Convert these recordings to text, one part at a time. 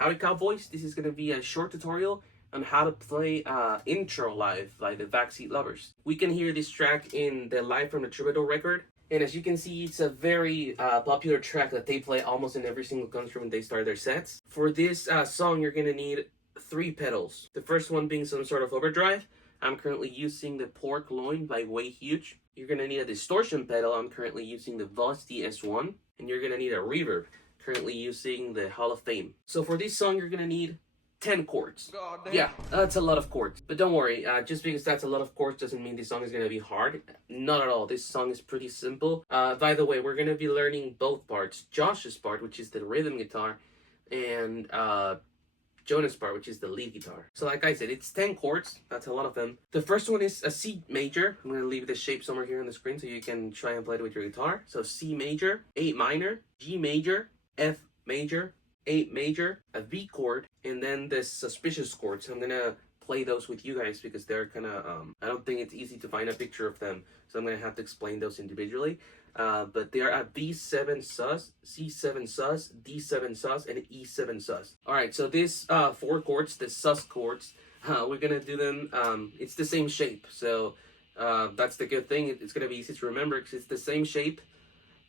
Howdy cowboys, this is going to be a short tutorial on how to play intro live by the Backseat Lovers. We can hear this track in the Live from the Troubadour record, and as you can see, it's a very popular track that they play almost in every single country when they start their sets. For this song, you're going to need 3 pedals. The first one being some sort of overdrive. I'm currently using the Pork Loin by Way Huge. You're going to need a distortion pedal. I'm currently using the Velocity S1. And you're going to need a reverb. Currently using the Hall of Fame. So for this song, you're going to need 10 chords. Yeah, that's a lot of chords. But don't worry, just because that's a lot of chords doesn't mean this song is going to be hard. Not at all. This song is pretty simple. By the way, we're going to be learning both parts. Josh's part, which is the rhythm guitar, and Jonas' part, which is the lead guitar. So like I said, it's 10 chords. That's a lot of them. The first one is a C major. I'm going to leave the shape somewhere here on the screen so you can try and play it with your guitar. So C major, A minor, G major, F major, A major, a B chord, and then the suspicious chords. I'm going to play those with you guys because they're kind of, I don't think it's easy to find a picture of them. So I'm going to have to explain those individually. But they are a B7 sus, C7 sus, D7 sus, and E7 sus. Alright, so these 4 chords, the sus chords, we're going to do them, it's the same shape. So that's the good thing. It's going to be easy to remember because it's the same shape,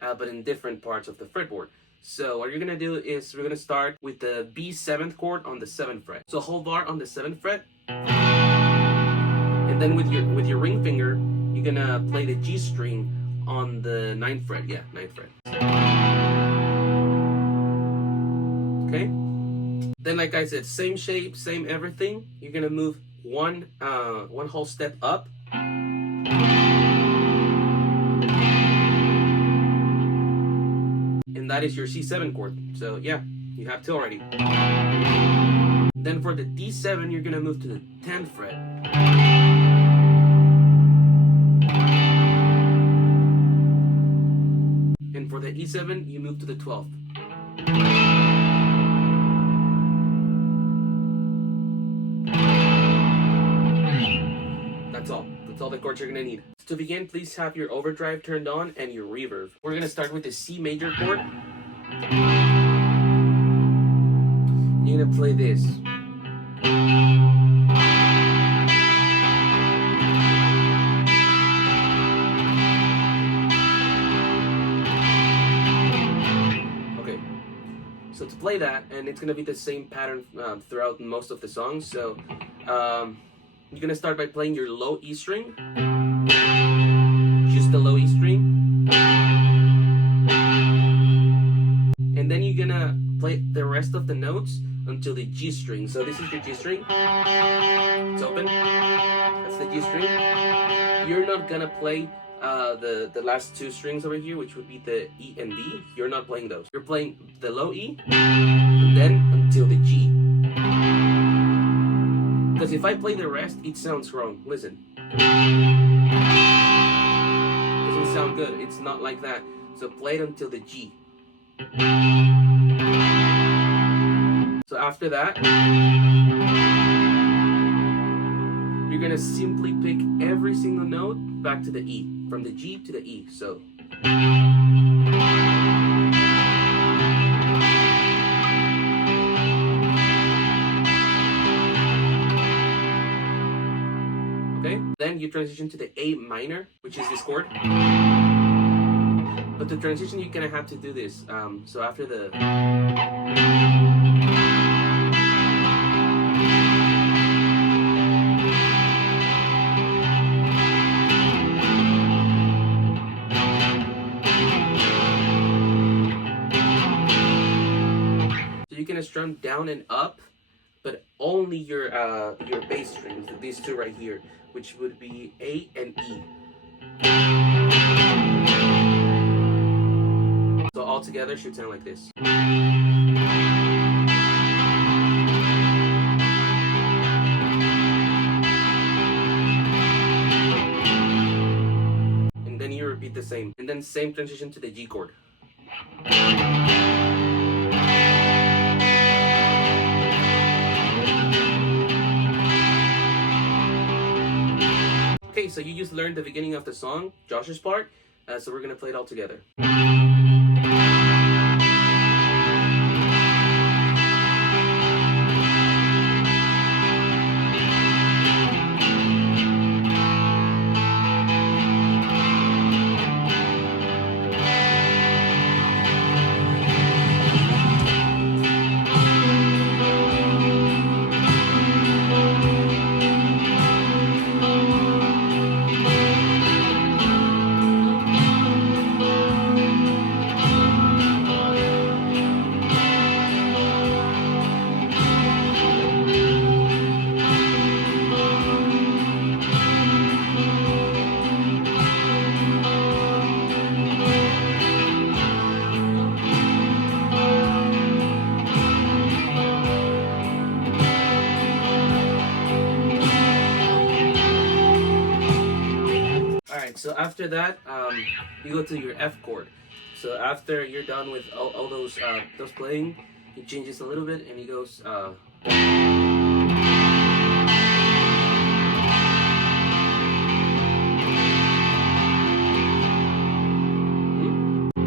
but in different parts of the fretboard. So what you're going to do is we're going to start with the B7th chord on the 7th fret. So whole bar on the 7th fret. And then with your ring finger, you're going to play the G string on the 9th fret. Yeah, 9th fret. Okay? Then like I said, same shape, same everything. You're going to move one whole step up. And that is your C7 chord. So yeah, you have 2 already. Then for the D7, you're going to move to the 10th fret. And for the E7, you move to the 12th. That's all. That's all the chords you're going to need. To begin, please have your overdrive turned on and your reverb. We're going to start with the C major chord. You're going to play this. Okay. So to play that, and it's going to be the same pattern throughout most of the songs. So you're going to start by playing your low E string. Just the low E string. And then you're gonna play the rest of the notes until the G string. So this is your G string. It's open. That's the G string. You're not gonna play the last 2 strings over here, which would be the E and D. You're not playing those. You're playing the low E and then until the G. Because if I play the rest, it sounds wrong. Listen. Doesn't sound good. It's not like that. So play it until the G. So after that, you're going to simply pick every single note back to the E. From the G to the E. So. Okay, then you transition to the A minor, which is this chord. But to transition, you're gonna have to do this. So after the so you're gonna strum down and up, but only your bass strings, these 2 right here, which would be A and E. So all together should sound like this. And then you repeat the same. And then same transition to the G chord. Okay, so you just learned the beginning of the song, Josh's part, so we're going to play it all together. Alright, so after that, you go to your F chord. So after you're done with all those playing, he changes a little bit and he goes.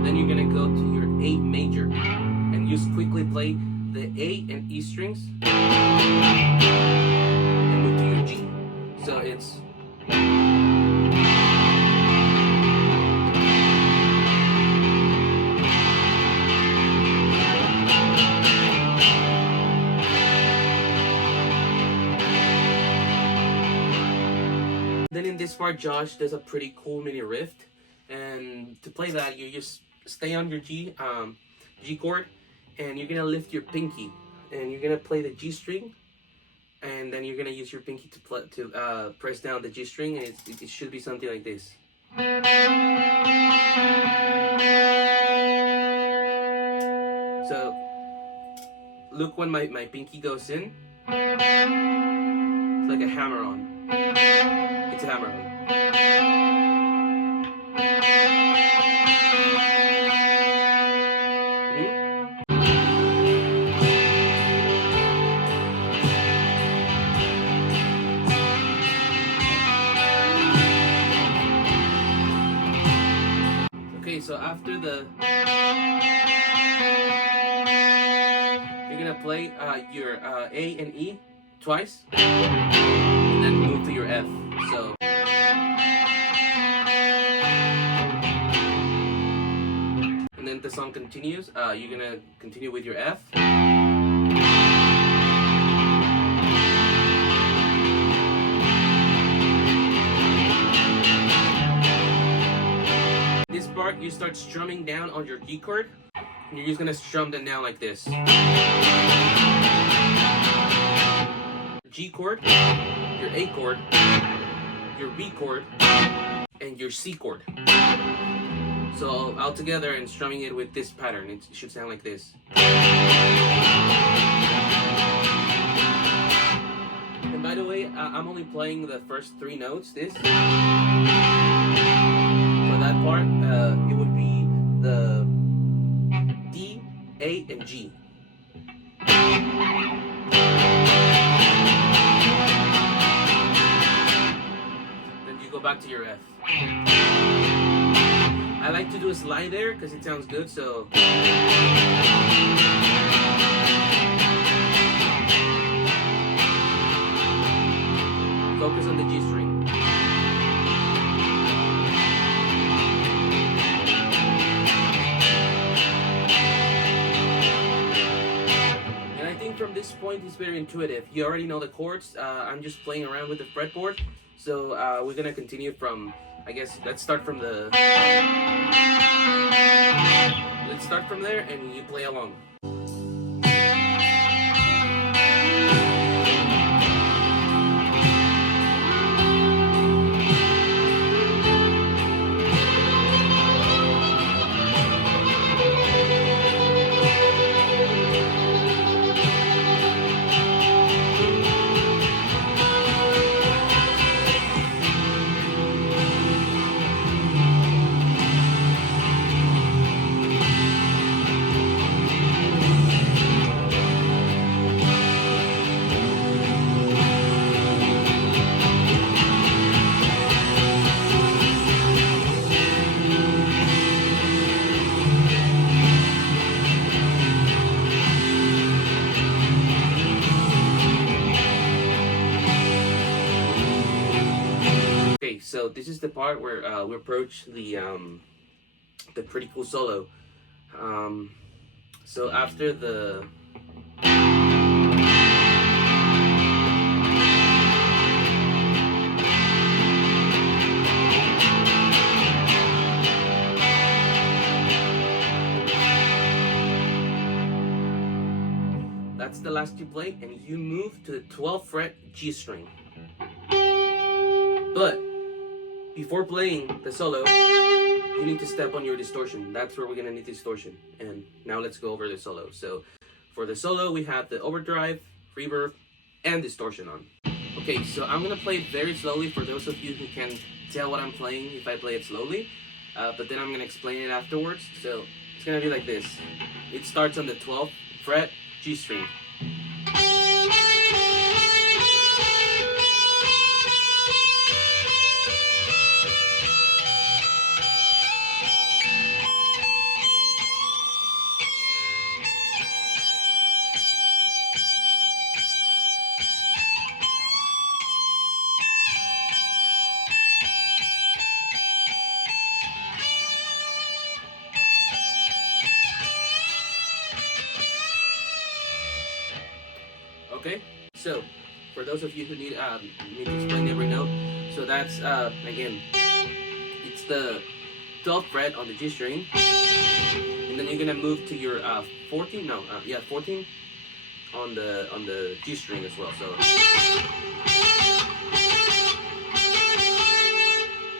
Then you're gonna go to your A major, and just quickly play the A and E strings, and move to your G. So it's. Then in this part, Josh does a pretty cool mini riff, and to play that, you just stay on your G chord, and you're gonna lift your pinky, and you're gonna play the G string, and then you're gonna use your pinky to press down the G string, and it should be something like this. So look when my pinky goes in, it's like a hammer-on. It's a hammer-on. Okay, so after you're gonna play your A and E twice, and then move to your F. So. And then the song continues. You're gonna continue with your F. This part, you start strumming down on your G chord, and you're just gonna strum them down like this. G chord, your A chord, your B chord, and your C chord. So all together and strumming it with this pattern, it should sound like this. And by the way, I'm only playing the first 3 notes. For that part, it would be the D, A, and G. Then you go back to your F. I like to do a slide there because it sounds good, so. Focus on the G string. And I think from this point it's very intuitive. You already know the chords. I'm just playing around with the fretboard. So we're gonna continue from, I guess, let's start from there and you play along. So this is the part where we approach the pretty cool solo. So after the that's the last you play, and you move to the 12th fret G string. But before playing the solo, you need to step on your distortion. That's where we're gonna need distortion. And now let's go over the solo. So for the solo, we have the overdrive, reverb, and distortion on. Okay, so I'm gonna play it very slowly for those of you who can tell what I'm playing if I play it slowly, but then I'm gonna explain it afterwards. So it's gonna be like this. It starts on the 12th fret G string. Okay, so for those of you who need to explain every note, so that's again, it's the 12th fret on the G string, and then you're gonna move to your 14 on the G string as well. So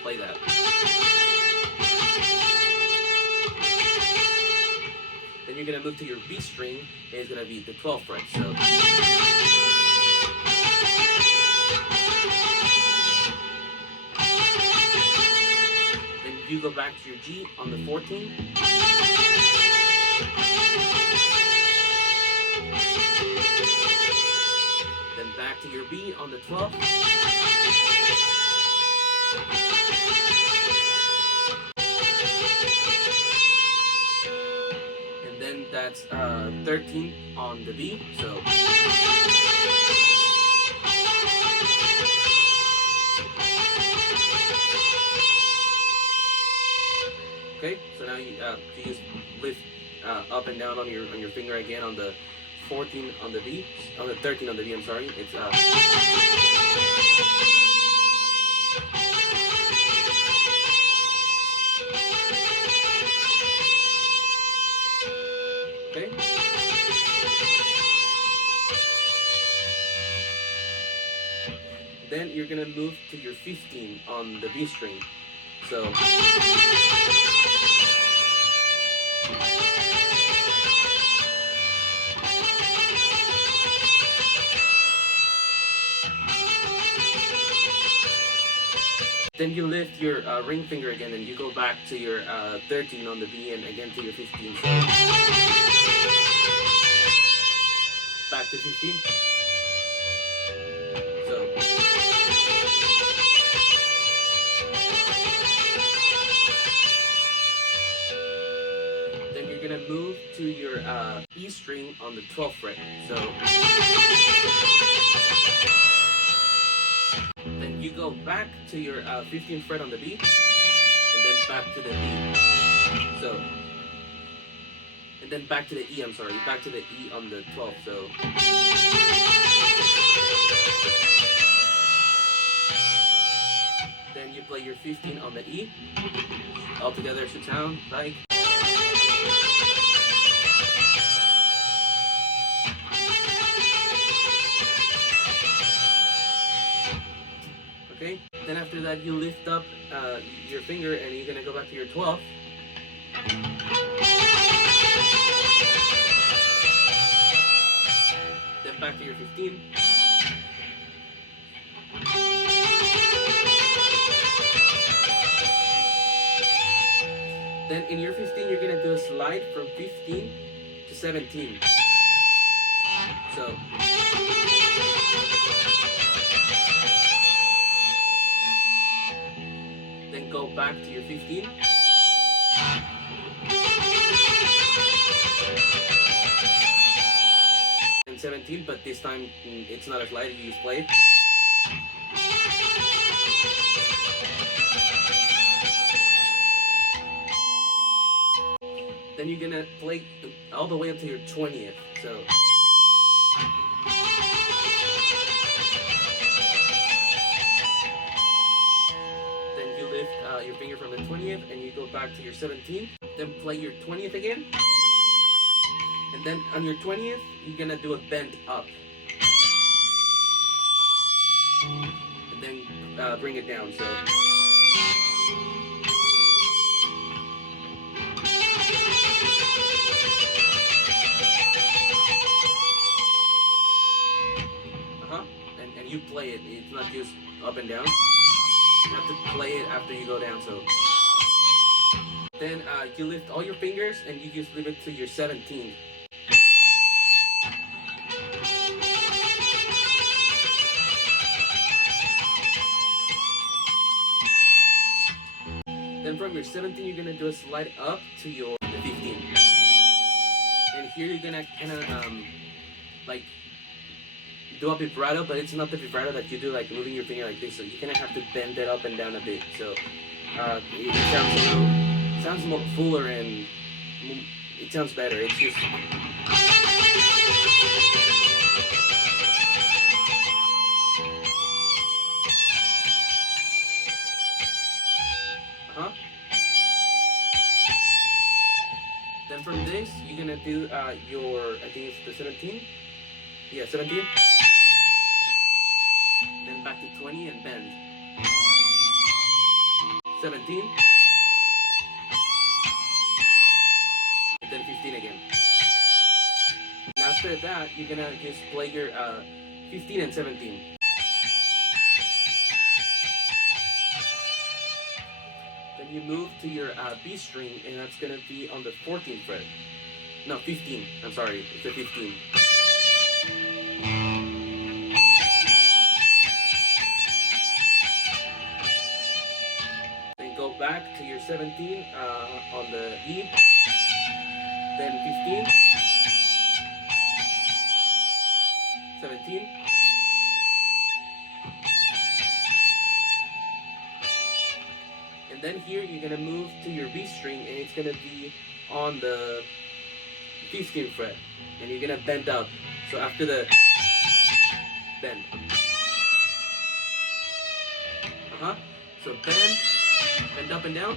play that. Then you're gonna move to your B string, and it's gonna be the 12th fret. So. You go back to your G on the 14th. Then back to your B on the 12th. And then that's 13th on the B. So. Okay, so now you just lift up and down on your finger again on the 14 on the B, on the 13 on the B. I'm sorry. It's okay. Then you're gonna move to your 15 on the B string. So. Then you lift your ring finger again, and you go back to your 13 on the B, and again to your 15. So back to 15. So then you're gonna move to your E string on the 12th fret. So. Then you go back to your 15th fret on the B, and then back to the B. So, and then back to the E. I'm sorry, back to the E on the 12th. So, then you play your 15 on the E. All together should sound like. Okay, then after that you lift up your finger, and you're gonna go back to your 12th. Then back to your 15. Then in your 15 you're gonna do a slide from 15 to 17. So. Then go back to your 15. And 17, but this time it's not a slide, you just play it. Then you're gonna play all the way up to your 20th. So. Your finger from the 20th, and you go back to your 17th, then play your 20th again, and then on your 20th you're gonna do a bend up, and then bring it down. So and you play it, it's not just up and down. You have to play it after you go down. So then you lift all your fingers and you just leave it to your 17th. Then from your 17, you're gonna do a slide up to your 15. And here you're gonna kind of like do a vibrato, but it's not the vibrato that you do like moving your finger like this. So you're gonna have to bend it up and down a bit. So it sounds more fuller and it sounds better. It's just. Then from this, you're gonna do your, I think it's the 17. Yeah, 17. Then back to 20 and bend. 17. And then 15 again. And after that, you're gonna just play your 15 and 17. Then you move to your B string, and that's gonna be on the 14th fret. No, 15. I'm sorry, it's the 15. Then go back to your 17 on the E. Then 15. 17. And then here you're gonna move to your B string, and it's gonna be on the 15th fret, and you're gonna bend up. So after the bend, so bend up and down,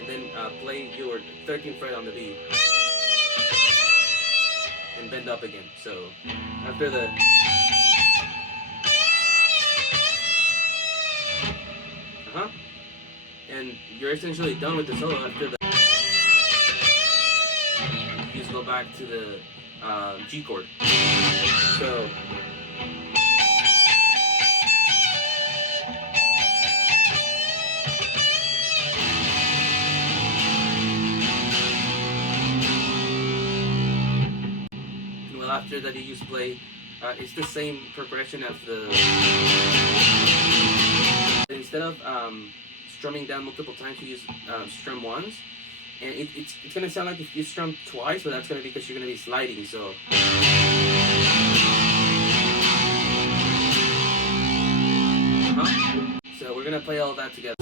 and then play your 13th fret on the B, and bend up again. So after the and you're essentially done with the solo. After the you just go back to the G chord. So and well, after that you just play it's the same progression as the instead of strumming down multiple times, you use strum once, and it's gonna sound like if you strum twice, but that's gonna be because you're gonna be sliding. So so we're gonna play all that together.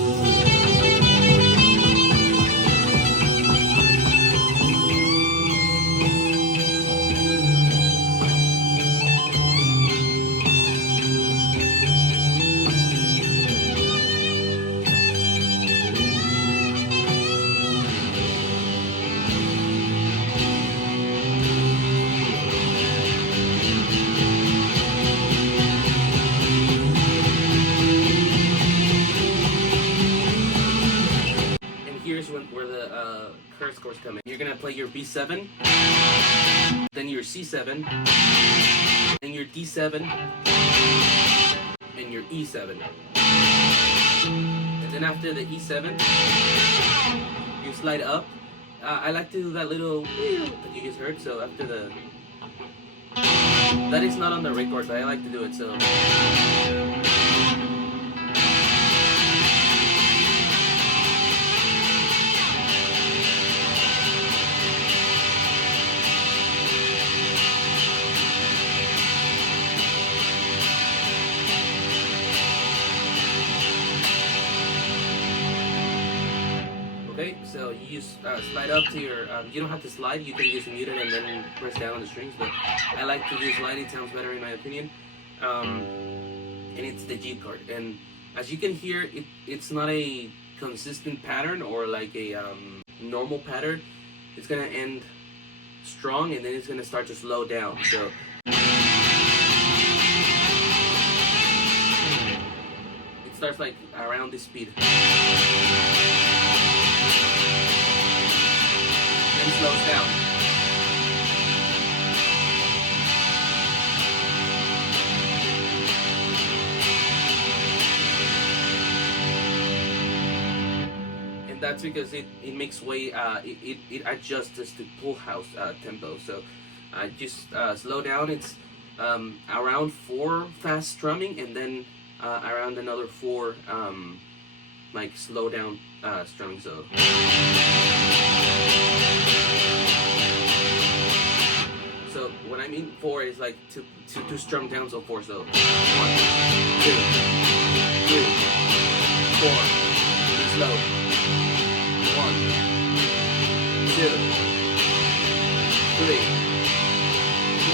Here's where the curse chords come in. You're gonna play your B7, then your C7, then your D7, and your E7. And then after the E7, you slide up. I like to do that little that you just heard. So after the that is not on the record, but I like to do it. So. Okay, so you just slide up to your, you don't have to slide, you can just mute it and then press down on the strings, but I like to do slide, it sounds better in my opinion. And it's the G chord, and as you can hear, it's not a consistent pattern or like a normal pattern. It's gonna end strong and then it's gonna start to slow down. So it starts like around this speed. And slows down. and that's because it makes way it adjusts to full house tempo. So I just slow down. It's around 4 fast strumming, and then around another 4 like slow down strumming. So what I mean 4 is like to strum down. So 4. So 1, 2, 3, 4. Really slow. 1, 2, 3,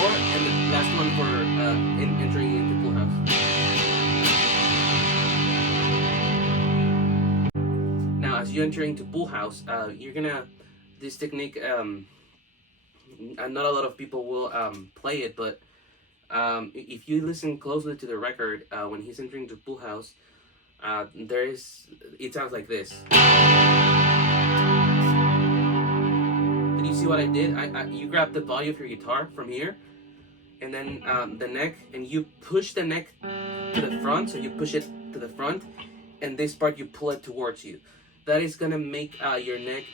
4, and the last one for entering into full house. Now, as you enter into full house, you're gonna this technique. Not a lot of people will play it, but if you listen closely to the record, when he's entering to full house, it sounds like this. Did you see what I did? You grab the volume of your guitar from here, and then the neck, and you push the neck to the front, so you push it to the front, and this part you pull it towards you. That is gonna make your neck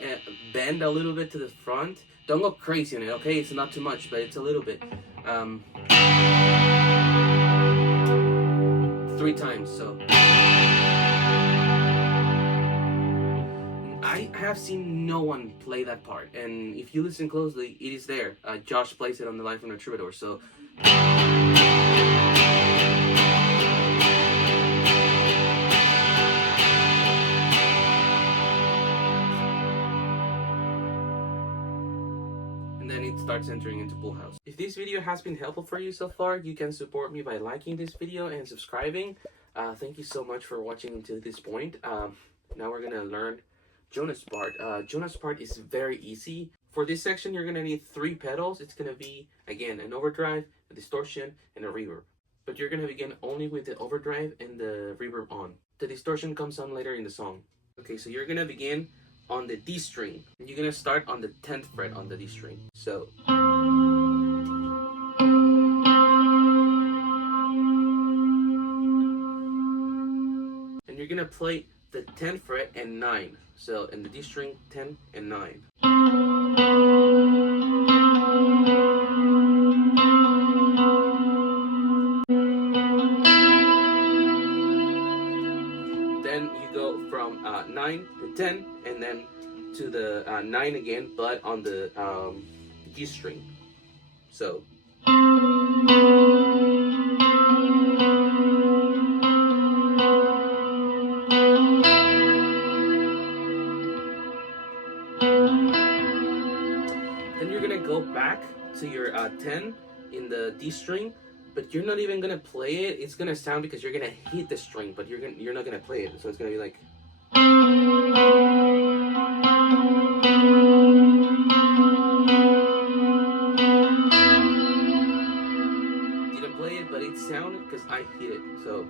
bend a little bit to the front. Don't go crazy on it, okay? It's not too much, but it's a little bit. 3 times, so. I have seen no one play that part, and if you listen closely, it is there. Josh plays it on the Live from the Troubadour, so. Then it starts entering into full house. If this video has been helpful for you so far, you can support me by liking this video and subscribing. Thank you so much for watching until this point. Now we're gonna learn Jonas' part. Jonas' part is very easy. For this section, you're gonna need 3 pedals. It's gonna be, again, an overdrive, a distortion, and a reverb. But you're gonna begin only with the overdrive and the reverb on. The distortion comes on later in the song. Okay, so you're gonna begin on the D string. You're gonna start on the 10th fret on the D string. So and you're gonna play the 10th fret and 9. So in the D string, 10 and 9. Then you go from 9 to 10, and then to the 9 again, but on the G string. So. Then you're gonna go back to your 10 in the D string, but you're not even gonna play it. It's gonna sound because you're gonna hit the string, but you're not gonna play it. So it's gonna be like. Didn't play it, but it sounded because I hit it. So.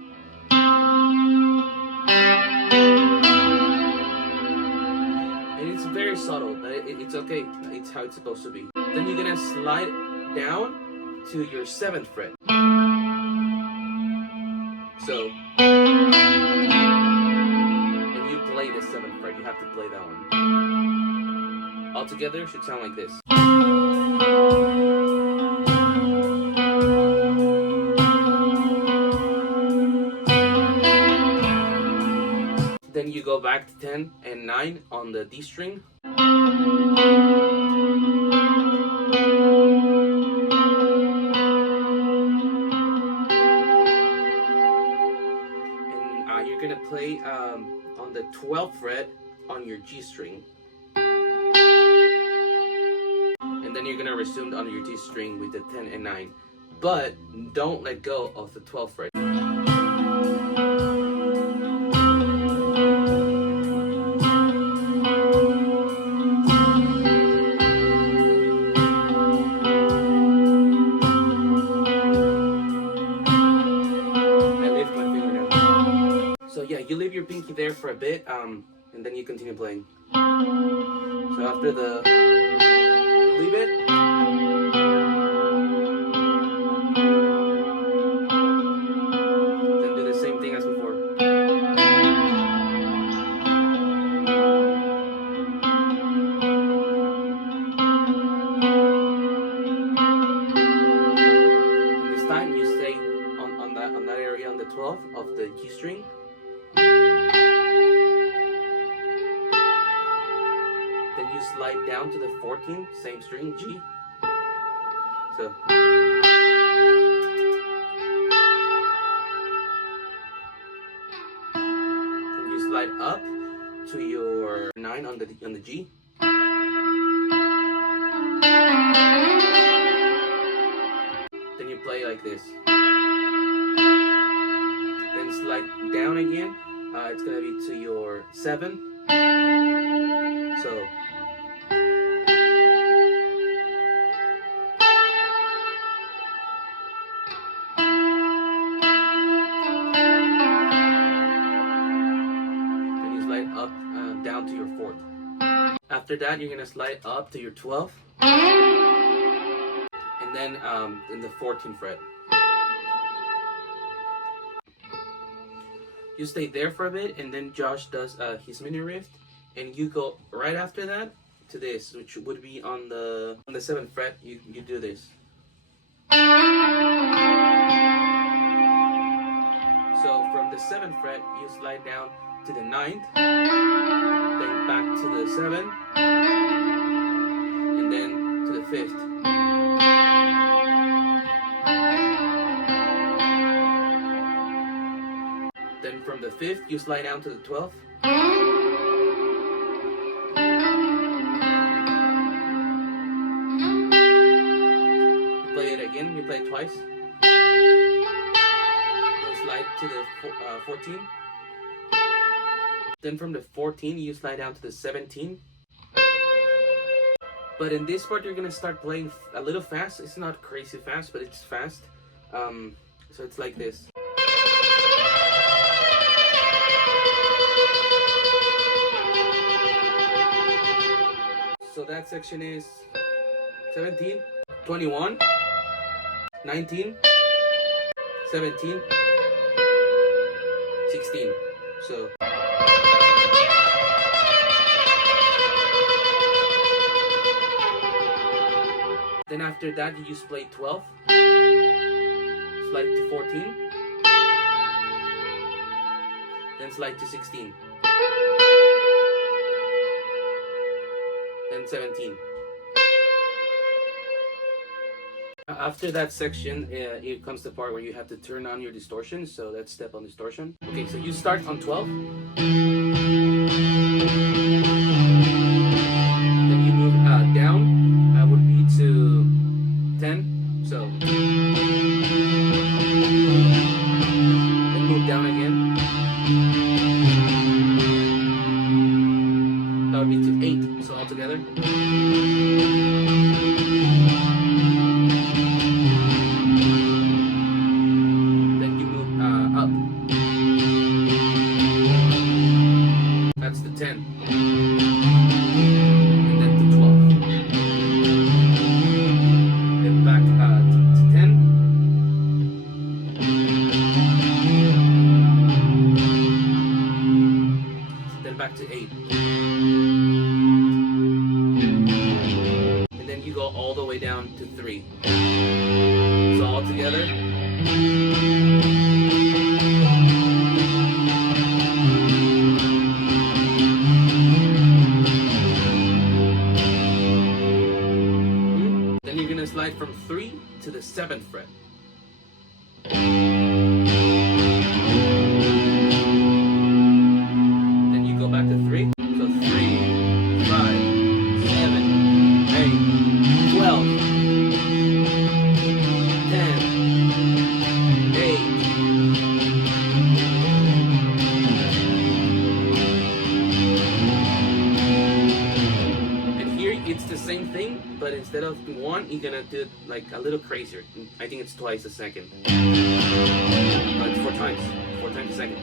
And it's very subtle, but it's okay. It's how it's supposed to be. Then you're gonna slide down to your 7th fret. So. And you play the 7th fret. You have to play that one. Altogether, it should sound like this. Then you go back to 10 and 9 on the D string. And you're gonna play on the 12th fret on your G string. And then you're gonna resume on your D string with the 10 and 9. But don't let go of the 12th fret. You leave your pinky there for a bit, and then you continue playing. So after you leave it, then do the same thing as before. 12th of the G string. Then you slide down to the 14th, same string, G. So. Then you slide up to your 9 on the G. Then you play like this. Then slide down again. It's gonna be to your 7. So. Then you slide up down to your 4th. After that, you're gonna slide up to your 12th. And then in the 14th fret. You stay there for a bit, and then Josh does his mini riff, and you go right after that to this, which would be on the 7th fret. You do this. So from the 7th fret, you slide down to the 9th, then back to the 7th, and then to the 5th. Then from the 5th, you slide down to the 12th. You play it again, you play it twice. Then slide to the 14. Then from the 14, you slide down to the 17. But in this part, you're gonna start playing a little fast. It's not crazy fast, but it's fast. So it's like this. So that section is 17, 21, 19, 17, 16. So then after that, you just play 12, slide to 14, then slide to 16. And 17. After that section, it comes the part where you have to turn on your distortion. So let's step on distortion. Okay, so you start on 12. Then you move down. Would be to 10. So then move down again. That would be to 8. So all together. Then you move up. That's the 10. And then to 12. Then back to 10. Then back to 8. All the way down to 3. So all together. Then you're gonna slide from 3 to the 7th fret. Then you go back to 3. So 3, 5, 7, 8. 12, 10, 8. And here it's the same thing, but instead of 1, you're gonna do it like a little crazier. I think it's twice a second. It's 4 times. 4 times a second.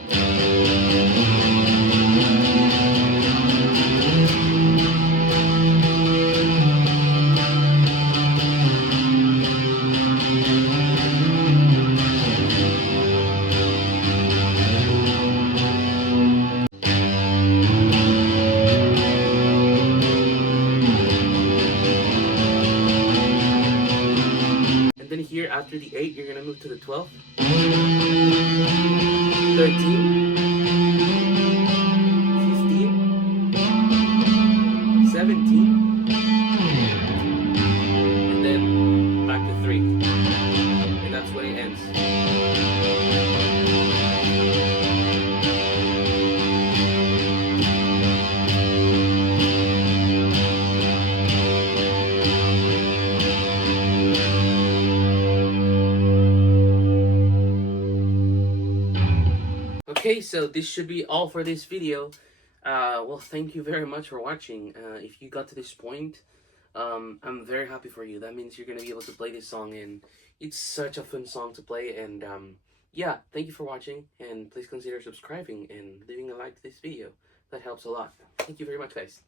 after the 8, you're gonna move to the 12, 13, 15, 17, and then back to 3. And that's when it ends. Okay, so this should be all for this video. Well, thank you very much for watching. If you got to this point, I'm very happy for you. That means you're going to be able to play this song, and it's such a fun song to play. And yeah, thank you for watching, and please consider subscribing and leaving a like to this video. That helps a lot. Thank you very much, guys.